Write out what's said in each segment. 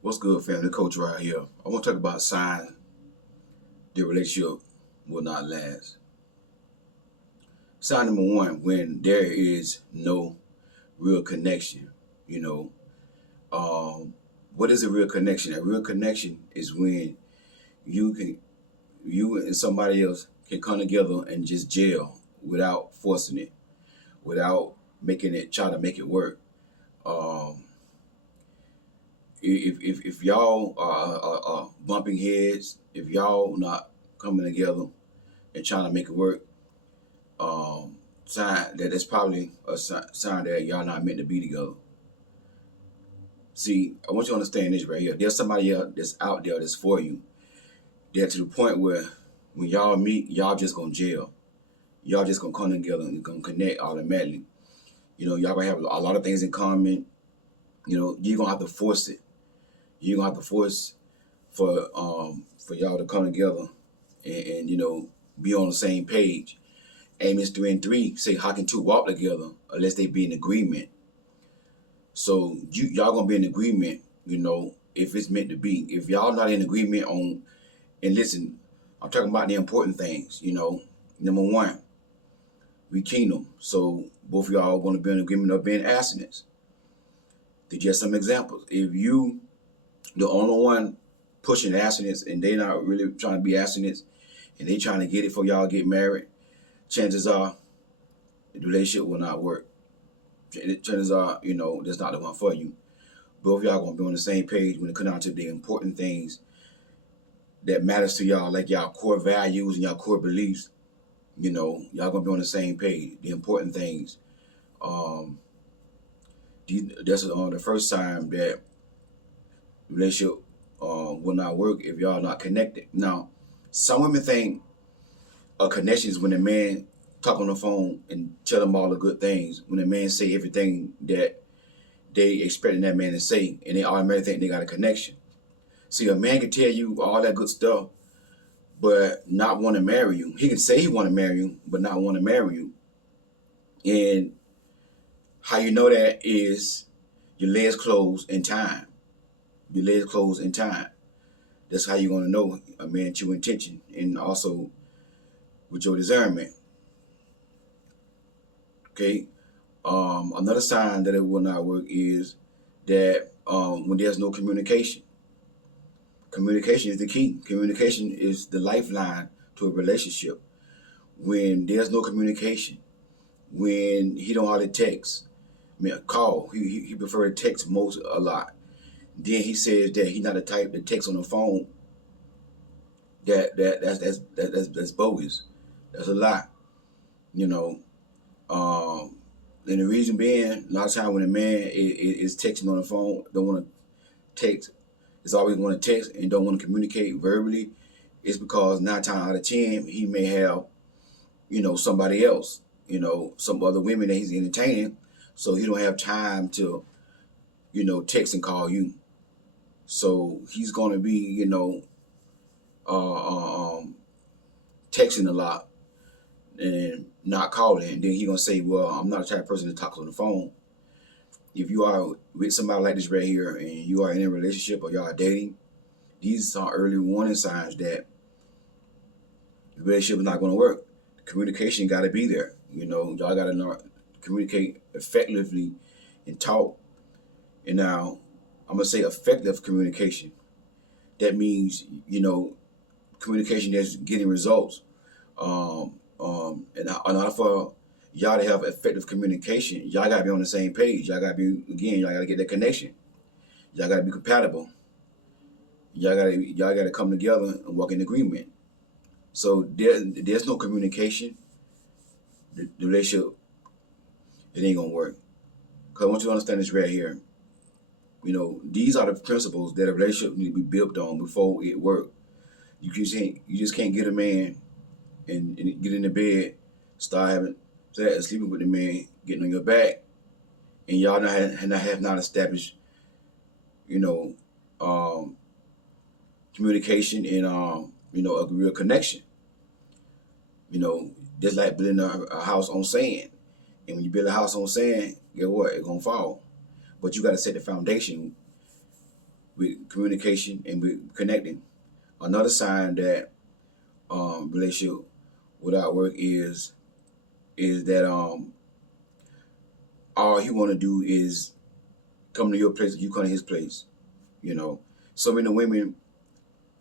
What's good, family? Coach right here. I want to talk about signs the relationship will not last. Sign number one, when there is no real connection. You know, um, what is a real connection? A real connection is when you can, you and somebody else can come together and just gel without forcing it, without making it try to make it work. Um, if y'all are bumping heads, if y'all not coming together and trying to make it work, sign that that's probably a sign that y'all not meant to be together. See, I want you to understand this right here. There's somebody else that's out there that's for you. They're to the point where when y'all meet, y'all just gonna gel. Y'all just gonna come together and gonna connect automatically. Y'all gonna have a lot of things in common. You're gonna have to force it. You're gonna have to force for y'all to come together and be on the same page. Amos 3 and 3 say, how can two walk together unless they be in agreement? So y'all gonna be in agreement, if it's meant to be. If y'all not in agreement on, and listen, I'm talking about the important things, Number one, we kingdom. So both of y'all gonna be in agreement of being abstinence. To just some examples. If you the only one pushing abstinence and they not really trying to be abstinence and they trying to get it for y'all get married, chances are the relationship will not work. Chances are, that's not the one for you. Both of y'all gonna be on the same page when it comes down to the important things that matters to y'all, like y'all core values and y'all core beliefs. Y'all gonna be on the same page. The important things. Um, that's the first time that relationship will not work if y'all not connected. Now, some women think a connection is when a man talk on the phone and tell them all the good things. When a man say everything that they expecting that man to say, and they automatically think they got a connection. See, a man can tell you all that good stuff, but not want to marry you. He can say he want to marry you, but not want to marry you. And how you know that is your legs closed in time. Your legs closed in time. That's how you're going to know a man true intention, and also with your discernment. Okay. Another sign that it will not work is that when there's no communication. Communication is the key. Communication is the lifeline to a relationship. When there's no communication, when he don't hardly text, call. He prefer to text most a lot. Then he says that he's not the type that text on the phone. That's bogus. That's a lie. You know. And the reason being, a lot of times when a man is texting on the phone, don't want to text, is always want to text and don't want to communicate verbally, it's because 9 times out of 10 he may have, somebody else, some other women that he's entertaining, so he don't have time to, text and call you. So he's going to be, texting a lot and not calling. And then he's going to say, well, I'm not the type of person that talks on the phone. If you are with somebody like this right here and you are in a relationship or y'all are dating, these are early warning signs that the relationship is not going to work. Communication got to be there. Y'all got to communicate effectively and talk. And now, I'm going to say effective communication. That means, communication that's getting results. And in order for y'all to have effective communication, y'all got to be on the same page. Y'all got to get that connection. Y'all got to be compatible. Y'all got to come together and work in agreement. So there's no communication. The relationship, it ain't gonna work. Cause I want you to understand this right here. These are the principles that a relationship need to be built on before it work. You just can't get a man and get in the bed, start having sleeping with the man, getting on your back, and y'all have not established, um, communication and a real connection. Just like building a house on sand. And when you build a house on sand, guess what? It's gonna fall. But you gotta set the foundation with communication and with connecting. Another sign that relationship without work is that all he want to do is come to your place, you come to his place. You know, so many women,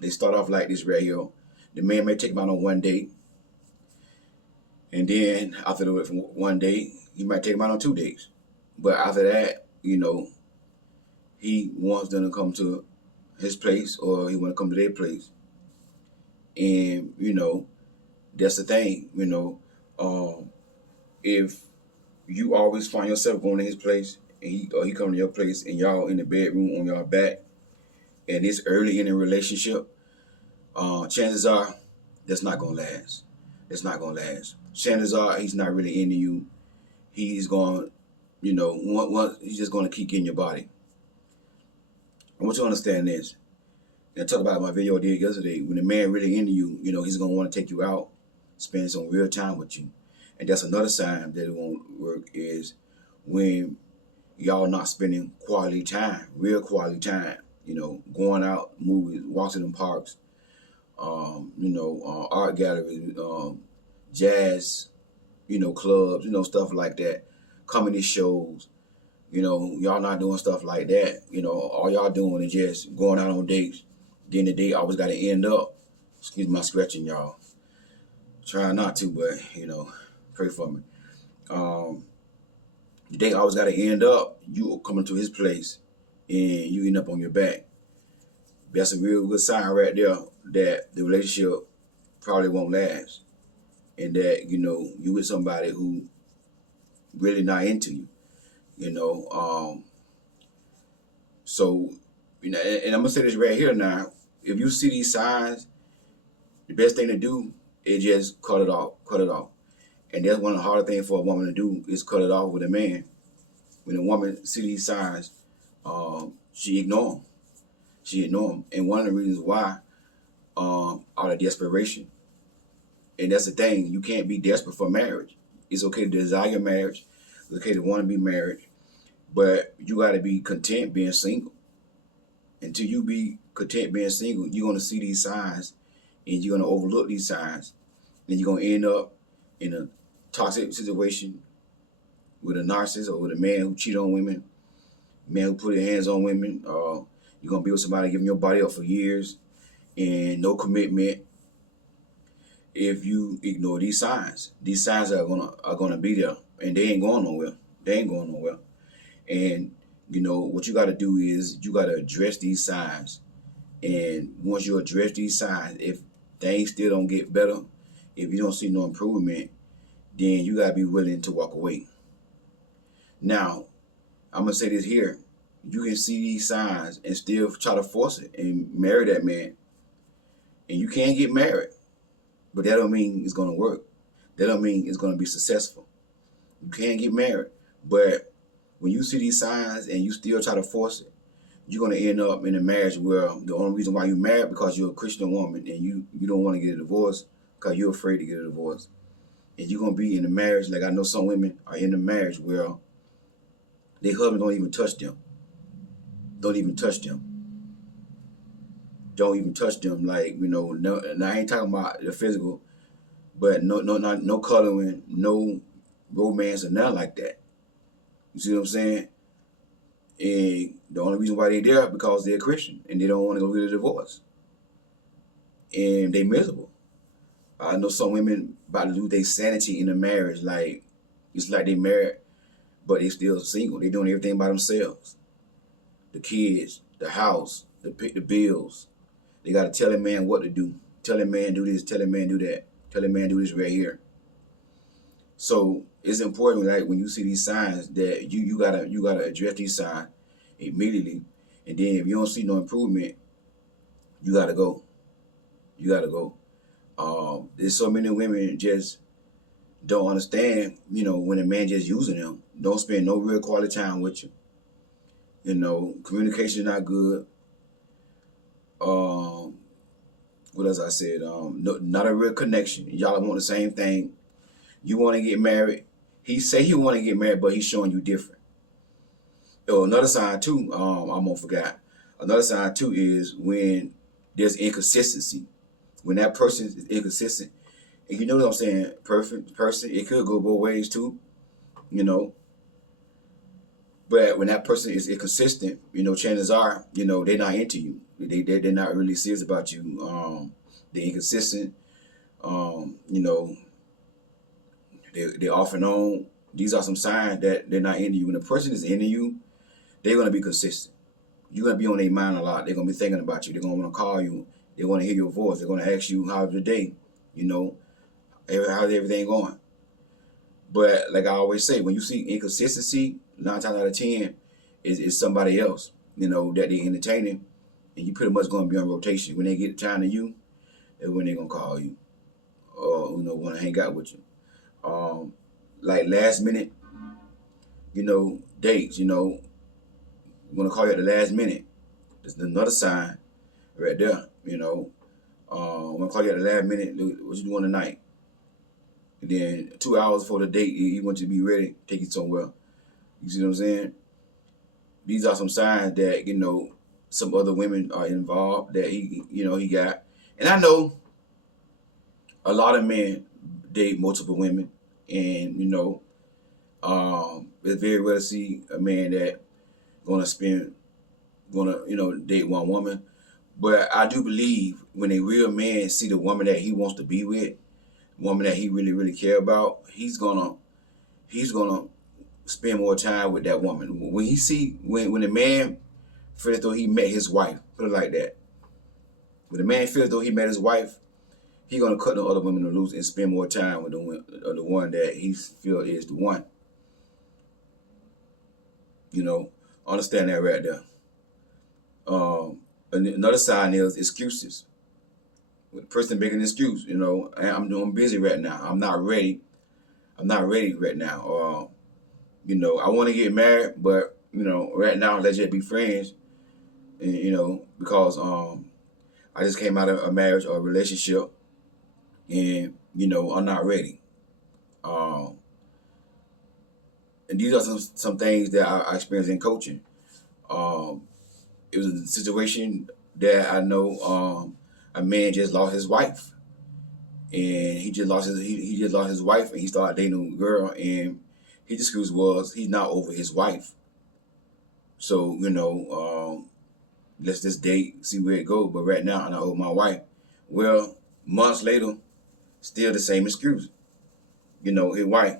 they start off like this right here. The man may take them out on one date, and then after the one date, he might take them out on 2 dates. But after that, he wants them to come to his place, or he want to come to their place. And that's the thing. If you always find yourself going to his place, and he come to your place, and y'all in the bedroom on y'all back, and it's early in a relationship, chances are that's not gonna last. It's not gonna last. Chances are he's not really into you. He's going, he's just gonna keep getting your body. I want you to understand this. And I talked about my video I did yesterday. When a man really into you, he's gonna want to take you out, spend some real time with you. And that's another sign that it won't work, is when y'all not spending quality time, real quality time. Going out, movies, walking in parks, art galleries, jazz, clubs, stuff like that, comedy shows. Y'all not doing stuff like that. All y'all doing is just going out on dates. Then the date always got to end up. Excuse my scratching, y'all. Trying not to, but pray for me. The date always got to end up. You coming to his place, and you end up on your back. That's a real good sign right there that the relationship probably won't last, and that you with somebody who really not into you. So and I'm gonna say this right here now. If you see these signs, the best thing to do is just cut it off. And that's one of the hardest things for a woman to do, is cut it off with a man. When a woman see these signs, she ignore them. And one of the reasons why, out of desperation. And that's the thing. You can't be desperate for marriage. It's okay to desire marriage. It's okay to want to be married. But you got to be content being single. Until you be content being single, you're going to see these signs, and you're going to overlook these signs. And you're going to end up in a toxic situation with a narcissist, or with a man who cheat on women, man who put his hands on women. You're going to be with somebody giving your body up for years and no commitment. If you ignore these signs are gonna be there, and they ain't going nowhere. And what you got to do is you got to address these signs. And once you address these signs, if things still don't get better, if you don't see no improvement, then you got to be willing to walk away. Now, I'm gonna say this here: you can see these signs and still try to force it and marry that man, and you can get married. But that don't mean it's gonna work. That don't mean it's gonna be successful. You can't get married, but when you see these signs and you still try to force it, you're gonna end up in a marriage where the only reason why you're married because you're a Christian woman, and you don't want to get a divorce because you're afraid to get a divorce. And you're gonna be in a marriage, like I know some women are in a marriage where their husband don't even touch them. Don't even touch them. Like, no, and I ain't talking about the physical, but no cuddling, no romance, or nothing like that. You see what I'm saying? And the only reason why they're there because they're Christian and they don't want to go get a divorce. And they miserable. I know some women about to lose their sanity in a marriage. Like, it's like they married, but they still single. They doing everything by themselves. The kids, the house, the bills. They got to tell a man what to do. Tell a man do this, tell a man do that. Tell a man do this right here. So it's important, like, when you see these signs, that you gotta address these signs immediately. And then if you don't see no improvement, you gotta go. There's so many women just don't understand, when a man just using them, don't spend no real quality time with you. Communication is not good. What else I said? Not a real connection. Y'all want the same thing. You want to get married. He say he want to get married, but he's showing you different. Oh, another sign too. I almost forgot. Another sign too is when there's inconsistency. When that person is inconsistent, and you know what I'm saying, perfect person, it could go both ways too, you know. But when that person is inconsistent, chances are, they're not into you. They're not really serious about you. They're inconsistent. They're off and on. These are some signs that they're not into you. When a person is into you, they're gonna be consistent. You're gonna be on their mind a lot. They're gonna be thinking about you. They're gonna want to call you. They want to hear your voice. They're gonna ask you how's your day. How's everything going. But like I always say, when you see inconsistency, 9 times out of 10 is somebody else. That they're entertaining, and you pretty much gonna be on rotation. When they get time to you, that's when they're gonna call you, or want to hang out with you. Like last minute, dates. Want to call you at the last minute. There's another sign right there. Want to call you at the last minute. What you doing tonight? And then 2 hours before the date, he wants you to be ready, take you somewhere. You see what I'm saying? These are some signs that, some other women are involved that he got. And I know a lot of men date multiple women. And, it's very rare to see a man that gonna date one woman. But I do believe when a real man see the woman that he wants to be with, woman that he really, really care about, he's gonna spend more time with that woman. When when a man feels as though he met his wife, put it like that. When a man feels as though he met his wife, he's gonna cut the other women loose and spend more time with the one that he feels is the one. Understand that right there. Another sign is excuses. With the person making an excuse, I'm busy right now. I'm not ready right now. I want to get married, but right now let's just be friends. And, because I just came out of a marriage or a relationship, and I'm not ready. And these are some things that I experienced in coaching. It was a situation that I know a man just lost his wife, and he just lost his wife, and he started dating a girl, and his excuse was he's not over his wife. So let's just date, see where it goes. But right now I'm not over my wife. Well, months later, still the same excuse. His wife.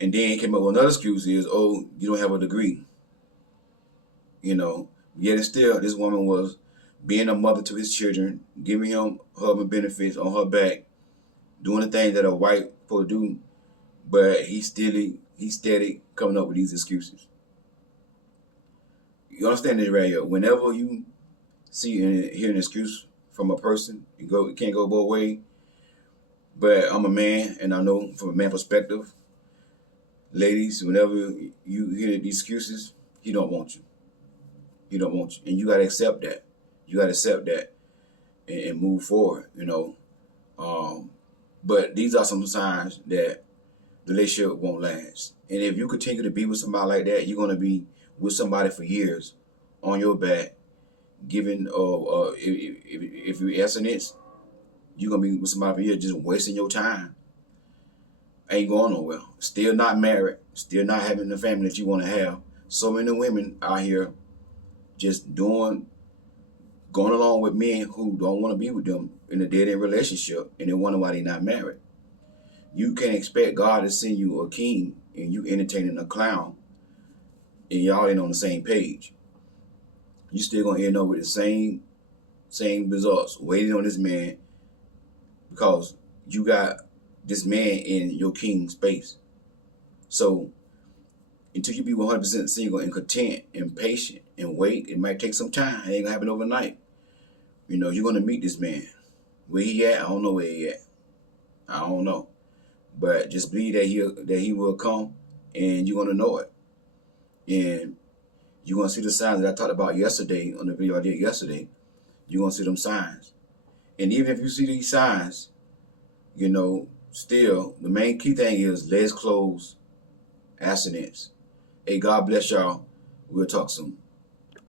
And then he came up with another excuse is, oh, you don't have a degree. Yet and still, this woman was being a mother to his children, giving him husband benefits on her back, doing the things that a wife supposed to do, but he's steady coming up with these excuses. You understand this right here? Whenever you see and hear an excuse from a person, it can't go both ways. But I'm a man, and I know from a man perspective, ladies, whenever you hear these excuses, he don't want you. He don't want you. And you got to accept that. You got to accept that and move forward, But these are some signs that the relationship won't last. And if you continue to be with somebody like that, you're going to be with somebody for years on your back, giving, if you're essence, you're going to be with somebody for years just wasting your time. Ain't going nowhere. Still not married. Still not having the family that you want to have. So many women out here just going along with men who don't want to be with them in a dead-end relationship, and they wonder why they're not married. You can't expect God to send you a king and you entertaining a clown and y'all ain't on the same page. You still gonna end up with the same results, waiting on this man because you got this man in your king space. So until you be 100% single and content and patient and wait, it might take some time. It ain't gonna happen overnight. You're gonna meet this man. Where he at? I don't know where he at. I don't know. But just believe that he will come, and you're gonna know it. And you're gonna see the signs that I talked about yesterday on the video I did yesterday. You're gonna see them signs. And even if you see these signs, still the main key thing is legs closed, abstinence. Hey, God bless y'all. We'll talk soon.